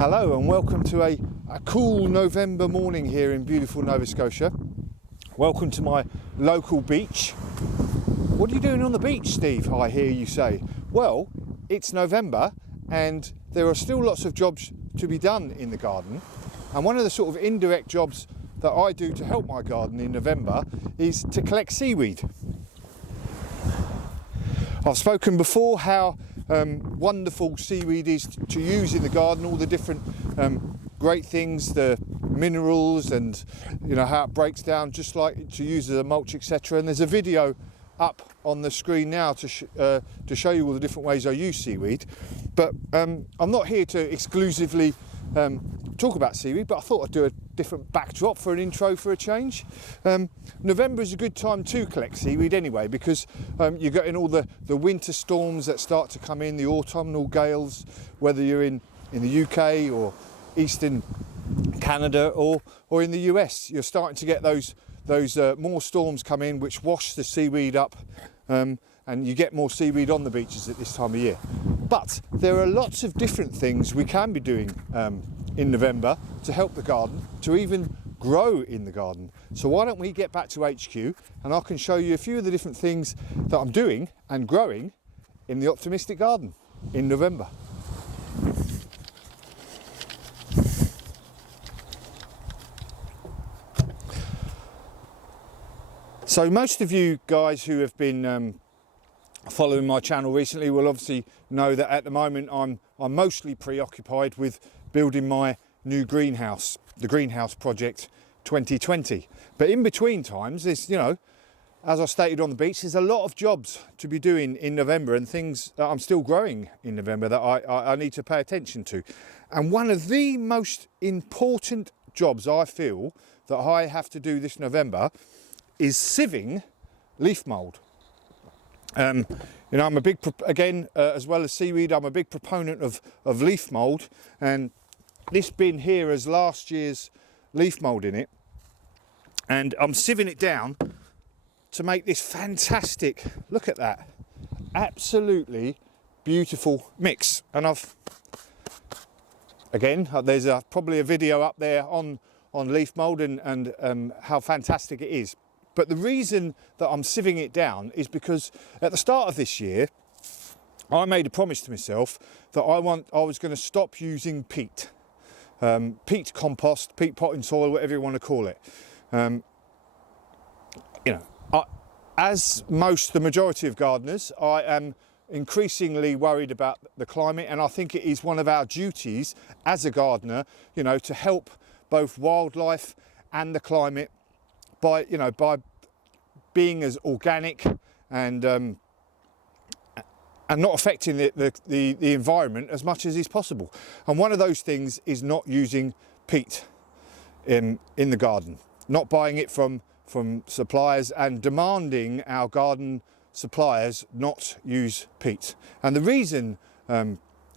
Hello and welcome to a cool November morning here in beautiful Nova Scotia. Welcome to my local beach. What are you doing on the beach, Steve? I hear you say. Well, it's November and there are still lots of jobs to be done in the garden. And one of the sort of indirect jobs that I do to help my garden in November is to collect seaweed. I've spoken before how wonderful seaweed is to use in the garden, all the different great things, the minerals, and you know how it breaks down just like to use as a mulch, etc. And there's a video up on the screen now to show you all the different ways I use seaweed. But I'm not here to exclusively talk about seaweed, but I thought I'd do a different backdrop for an intro for a change. November is a good time to collect seaweed anyway, because you're getting all the winter storms that start to come in, the autumnal gales, whether you're in the UK or eastern Canada or in the US. You're starting to get those more storms come in which wash the seaweed up, and you get more seaweed on the beaches at this time of year. But there are lots of different things we can be doing in November to help the garden, to even grow in the garden. So why don't we get back to HQ and I can show you a few of the different things that I'm doing and growing in the optimistic garden in November. So most of you guys who have been following my channel recently will obviously know that at the moment I'm mostly preoccupied with building my new greenhouse, the Greenhouse Project 2020. But in between times, there's, you know, as I stated on the beach, there's a lot of jobs to be doing in November and things that I'm still growing in November that I need to pay attention to. And one of the most important jobs I feel that I have to do this November is sieving leaf mould. You know, I'm a big, as well as seaweed, I'm a big proponent of leaf mould, and this bin here has last year's leaf mould in it, and I'm sieving it down to make this fantastic, look at that, absolutely beautiful mix. And there's probably a video up there on leaf mould and how fantastic it is. But the reason that I'm sieving it down is because at the start of this year, I made a promise to myself that I was going to stop using peat. Peat compost, peat potting soil, whatever you want to call it. You know, as the majority of gardeners, I am increasingly worried about the climate, and I think it is one of our duties as a gardener, you know, to help both wildlife and the climate by being as organic and not affecting the environment as much as is possible. And one of those things is not using peat in the garden, not buying it from suppliers, and demanding our garden suppliers not use peat. And the reason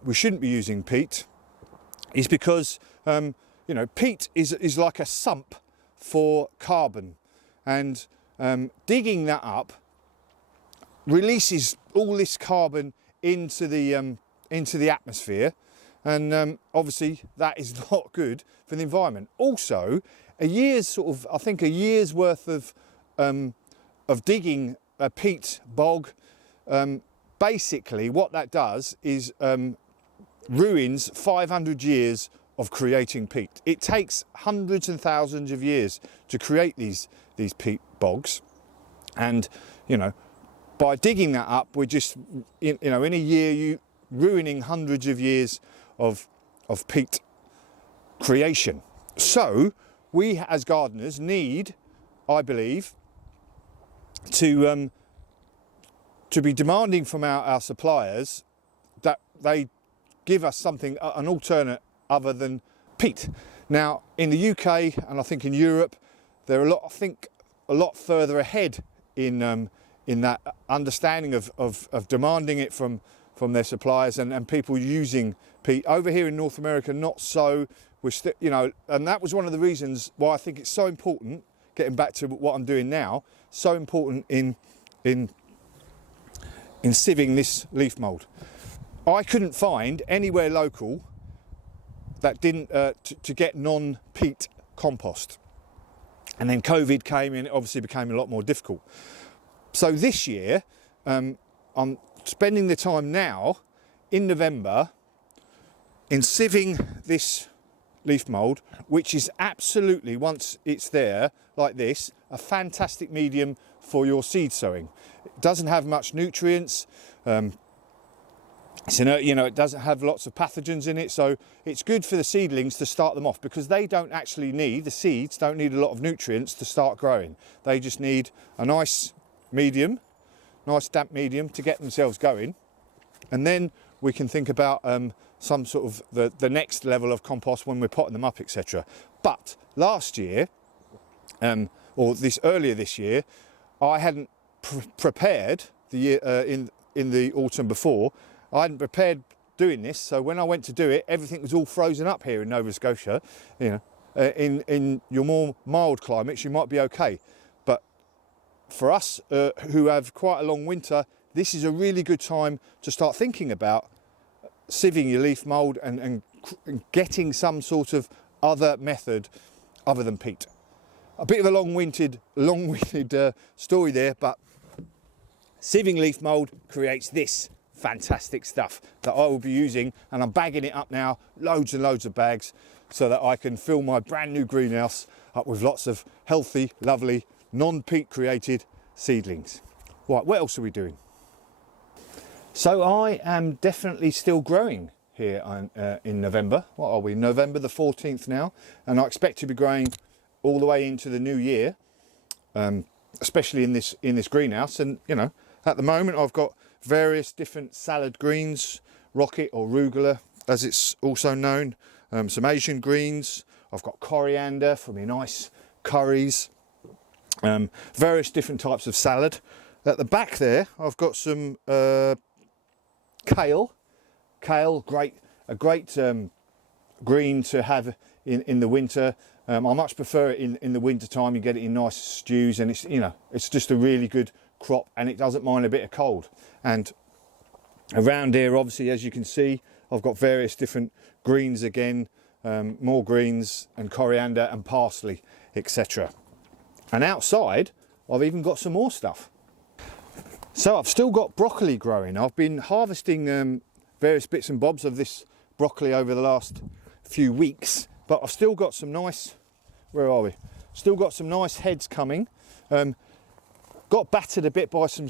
we shouldn't be using peat is because you know, peat is like a sump for carbon, and digging that up releases all this carbon into the atmosphere, and obviously that is not good for the environment. Also, a year's worth of digging a peat bog, basically what that does is ruins 500 years of creating peat. It takes hundreds and thousands of years to create these peat bogs, and you know, by digging that up, we're just in a year ruining hundreds of years of peat creation. So we as gardeners need, I believe, to be demanding from our suppliers that they give us something, an alternate other than peat. Now in the UK and I think in Europe, they're a lot further ahead in that understanding of demanding it from their suppliers and people using peat. Over here in North America, not so. We're still, you know, and that was one of the reasons why I think it's so important, getting back to what I'm doing now, so important in sieving this leaf mould. I couldn't find anywhere local that didn't to get non-peat compost. And then COVID came in, it obviously became a lot more difficult. So this year, I'm spending the time now in November in sieving this leaf mould, which is absolutely, once it's there like this, a fantastic medium for your seed sowing. It doesn't have much nutrients. It doesn't have lots of pathogens in it, so it's good for the seedlings to start them off, because they don't actually need, the seeds don't need a lot of nutrients to start growing. They just need a nice medium, nice damp medium to get themselves going, and then we can think about some sort of the next level of compost when we're potting them up, etc. But last year, earlier this year, I hadn't prepared the year in the autumn before. I hadn't prepared doing this, so when I went to do it, everything was all frozen up here in Nova Scotia. In your more mild climates, you might be okay, but for us who have quite a long winter, this is a really good time to start thinking about sieving your leaf mould and getting some sort of other method other than peat. A bit of a long-winded story there, but sieving leaf mould creates this fantastic stuff that I will be using, and I'm bagging it up now, loads and loads of bags, so that I can fill my brand new greenhouse up with lots of healthy, lovely, non-peat created seedlings. Right, what else are we doing? So I am definitely still growing here in November. What are we? November the 14th now, and I expect to be growing all the way into the new year, especially in this greenhouse. And at the moment I've got various different salad greens, rocket or arugula as it's also known, some Asian greens. I've got coriander for my nice curries, various different types of salad. At the back there I've got some kale, a great green to have in the winter. I much prefer it in the winter time. You get it in nice stews, and it's just a really good crop, and it doesn't mind a bit of cold. And around here, obviously, as you can see, I've got various different greens again, more greens and coriander and parsley, etc. And outside I've even got some more stuff. So I've still got broccoli growing. I've been harvesting various bits and bobs of this broccoli over the last few weeks, but I've still got some nice, still got some nice heads coming. Got battered a bit by some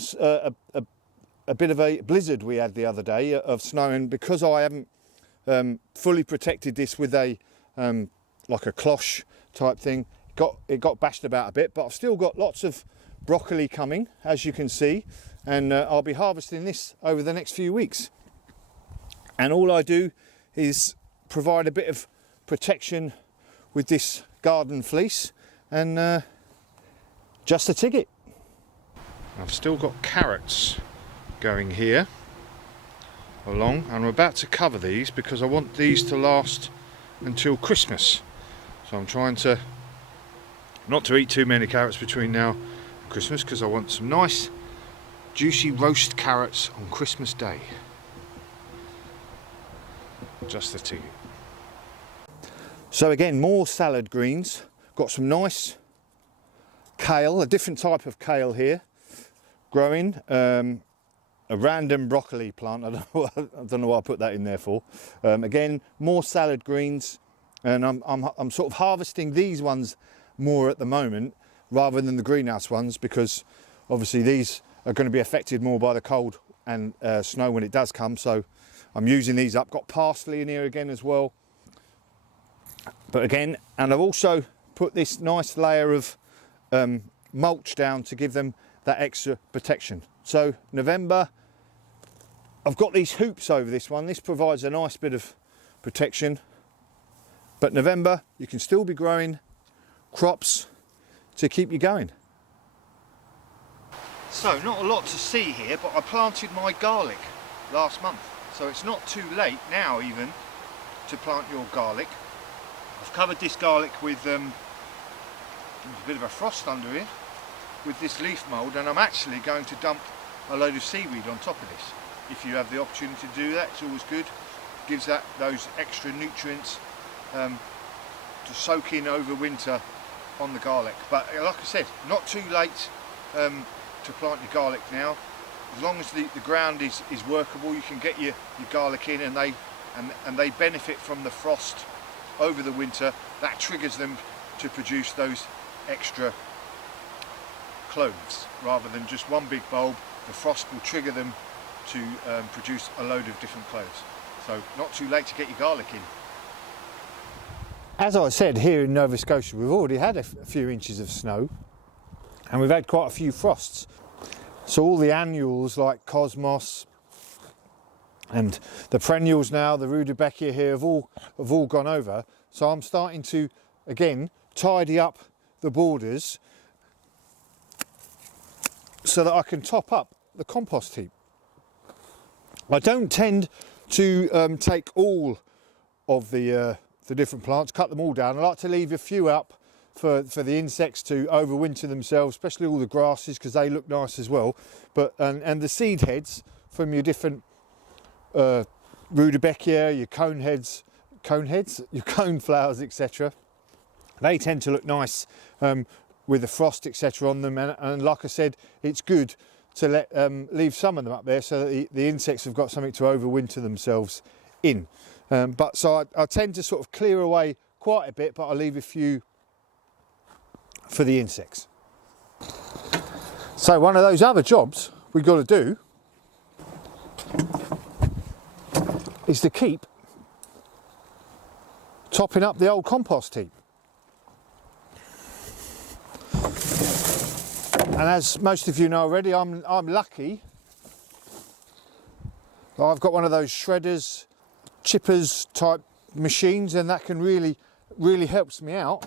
a bit of a blizzard we had the other day of snow, and because I haven't fully protected this with a like a cloche type thing, it got bashed about a bit. But I've still got lots of broccoli coming, as you can see, and I'll be harvesting this over the next few weeks. And all I do is provide a bit of protection with this garden fleece and just a ticket. I've still got carrots going here along, and I'm about to cover these because I want these to last until Christmas. So I'm trying to not to eat too many carrots between now and Christmas, because I want some nice juicy roast carrots on Christmas Day. Just the tea. So again, more salad greens. Got some nice kale, a different type of kale here growing. A random broccoli plant. I don't know what I put that in there for. Again, more salad greens, and I'm sort of harvesting these ones more at the moment rather than the greenhouse ones, because obviously these are going to be affected more by the cold and snow when it does come. So I'm using these up. Got parsley in here again as well. But again, and I've also put this nice layer of mulch down to give them that extra protection. So November, I've got these hoops over this one. This provides a nice bit of protection. But November, you can still be growing crops to keep you going. So not a lot to see here, but I planted my garlic last month. So it's not too late now even to plant your garlic. I've covered this garlic with a bit of a frost under here with this leaf mould, and I'm actually going to dump a load of seaweed on top of this. If you have the opportunity to do that, it's always good. Gives that those extra nutrients to soak in over winter on the garlic. But like I said, not too late to plant your garlic now. As long as the ground is workable, you can get your garlic in, and they benefit from the frost over the winter. That triggers them to produce those extra cloves rather than just one big bulb. The frost will trigger them to produce a load of different cloves. So not too late to get your garlic in. As I said, here in Nova Scotia we've already had a few inches of snow and we've had quite a few frosts. So all the annuals like Cosmos and the perennials now, the Rudbeckia here have all gone over. So I'm starting to again tidy up the borders so that I can top up the compost heap. I don't tend to take all of the different plants, cut them all down. I like to leave a few up for the insects to overwinter themselves, especially all the grasses because they look nice as well. But and the seed heads from your different Rudbeckia, your cone heads, your cone flowers, etc. They tend to look nice with the frost, etc. on them. And like I said, it's good to leave some of them up there so that the insects have got something to overwinter themselves in. But so I tend to sort of clear away quite a bit, but I leave a few for the insects. So one of those other jobs we've got to do is to keep topping up the old compost heap. And as most of you know already, I'm lucky. I've got one of those shredders, chippers type machines, and that can really helps me out.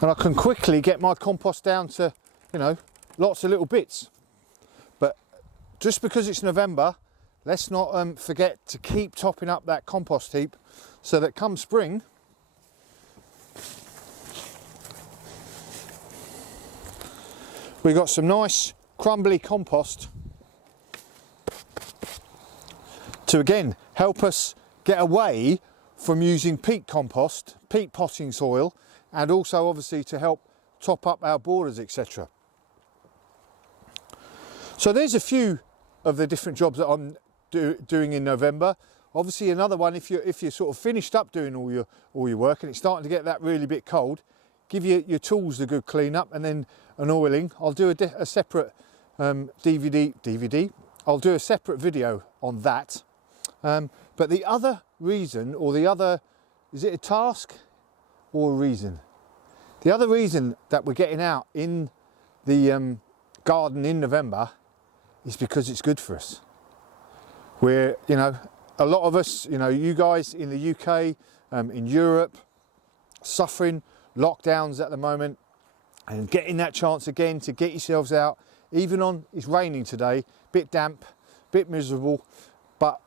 And I can quickly get my compost down to, you know, lots of little bits. But just because it's November, let's not forget to keep topping up that compost heap so that come spring, we've got some nice crumbly compost to again help us get away from using peat compost, peat potting soil, and also obviously to help top up our borders, etc. So there's a few of the different jobs that I'm doing in November. Obviously another one, if you're sort of finished up doing all your work and it's starting to get that really bit cold, give your tools a good clean up and then an oiling. I'll do a separate DVD. I'll do a separate video on that. But the other reason, or the other, is it a task or a reason? The other reason that we're getting out in the garden in November is because it's good for us. We're, you know, a lot of us, you know, you guys in the UK, in Europe, suffering lockdowns at the moment, and getting that chance again to get yourselves out, even on, it's raining today, bit damp, bit miserable, but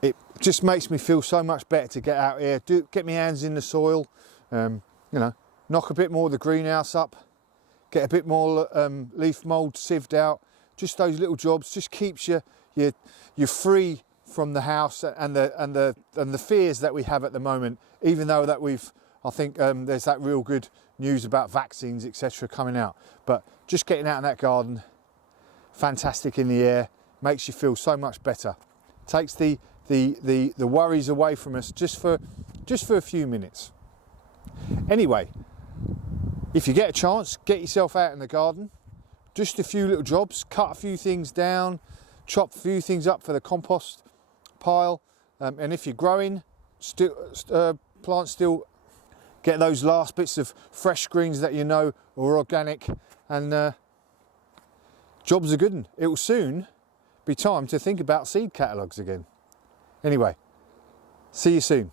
it just makes me feel so much better to get out here, get my hands in the soil, you know, knock a bit more of the greenhouse up, get a bit more leaf mould sieved out. Just those little jobs just keeps you free from the house and the fears that we have at the moment. Even though that I think there's that real good news about vaccines, etc. coming out. But just getting out in that garden, fantastic in the air, makes you feel so much better. Takes the worries away from us just for a few minutes. Anyway, if you get a chance, get yourself out in the garden. Just a few little jobs, cut a few things down, chop a few things up for the compost pile, and if you're growing, plant still, get those last bits of fresh greens that you know are organic, and jobs are good. It will soon be time to think about seed catalogues again. Anyway, see you soon.